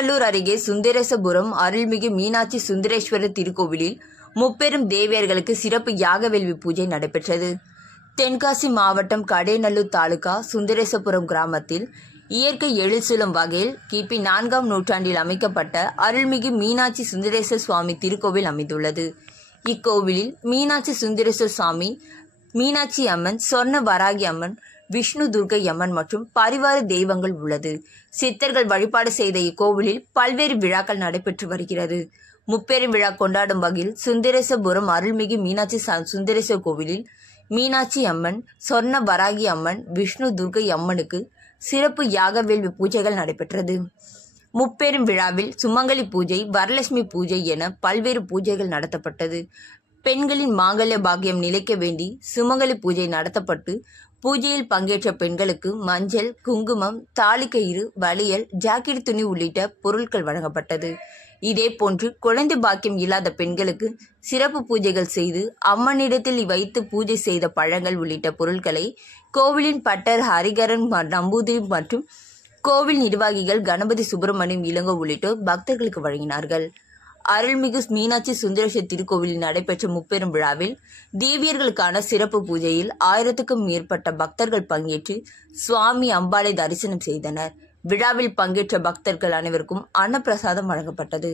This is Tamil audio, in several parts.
கடையநல்லூர் அருகே சுந்தரேசபுரம் அருள்மிகு மீனாட்சி சுந்தரேஸ்வரர் திருக்கோவிலில் முப்பெரும் தேவியர்களுக்கு சிறப்பு யாகவேள்வி பூஜை நடைபெற்றது. தென்காசி மாவட்டம் கடையநல்லூர் தாலுகா சுந்தரேசபுரம் கிராமத்தில் இயற்கை எழில் சூழும் வகையில் கிபி 4ஆம் நூற்றாண்டில் அமைக்கப்பட்ட அருள்மிகு மீனாட்சி சுந்தரேஸ்வரர் சுவாமி திருக்கோவில் அமைந்துள்ளது. இக்கோவிலில் மீனாட்சி சுந்தரேஸ்வரர் சுவாமி, மீனாட்சி அம்மன், சொர்ண வராகி அம்மன், விஷ்ணு துர்க்கை அம்மன் மற்றும் பரிவார தெய்வங்கள் உள்ளது. சித்தர்கள் வழிபாடு செய்த இக்கோவிலில் பல்வேறு விழாக்கள் நடைபெற்று வருகிறது. முப்பெரும் விழா கொண்டாடும் வகையில் சுந்தரேசபுரம் அருள்மிகு மீனாட்சி சுந்தரேஸ்வரர் கோவிலில் மீனாட்சி அம்மன், சொர்ண வராகி அம்மன், விஷ்ணு துர்க்கை அம்மனுக்கு சிறப்பு யாகவேள்வி பூஜைகள் நடைபெற்றது. முப்பெரும் விழாவில் சுமங்கலி பூஜை, வரலட்சுமி பூஜை என பல்வேறு பூஜைகள் நடத்தப்பட்டது. பெண்களின் மாங்கல்ய பாக்கியம் நிலைக்க வேண்டி சுமங்கலி பூஜை நடத்தப்பட்டு பூஜையில் பங்கேற்ற பெண்களுக்கு மஞ்சள், குங்குமம், தாலிக்கயிறு, வளையல், ஜாக்கெட் துணி உள்ளிட்ட பொருட்கள் வழங்கப்பட்டது. இதேபோன்று குழந்தை பாக்கியம் இல்லாத பெண்களுக்கு சிறப்பு பூஜைகள் செய்து அம்மனிடத்தில் வைத்து பூஜை செய்த பழங்கள் உள்ளிட்ட பொருட்களை கோவிலின் பட்டர் ஹரிகரன் நம்பூதிரி மற்றும் கோவில் நிர்வாகிகள் கணபதி சுப்பிரமணியம் இளங்கோ உள்ளிட்டோர் பக்தர்களுக்கு வழங்கினார்கள். அருள்மிகு மீனாட்சி சுந்தரேஸ்வரர் திருக்கோவிலில் நடைபெற்ற முப்பெரும் விழாவில் தேவியர்களுக்கான சிறப்பு பூஜையில் 1000க்கும் மேற்பட்ட பக்தர்கள் பங்கேற்று சுவாமி அம்பாளை தரிசனம் செய்தனர். விழாவில் பங்கேற்ற பக்தர்கள் அனைவருக்கும் அன்னப்பிரசாதம் வழங்கப்பட்டது.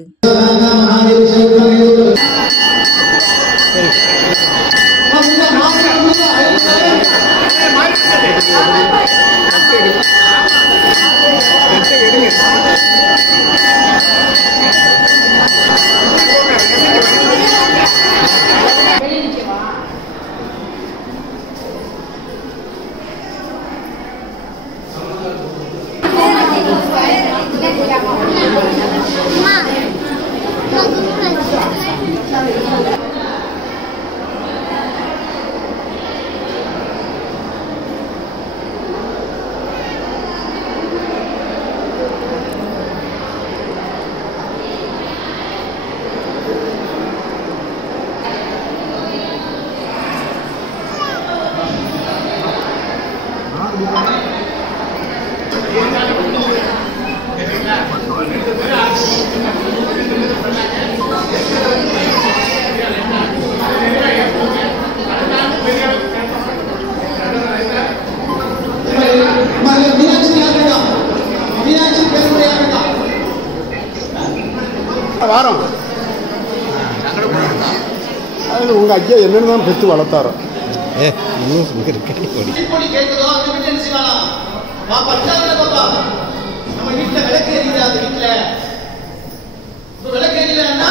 வாரம் அது உங்க ஐயா என்னன்னு தான் பெற்று வளர்த்தாரோ நம்ம வீட்டுல விளக்கு எரியுது. அந்த வீட்டுல விளக்கு எரியலன்னா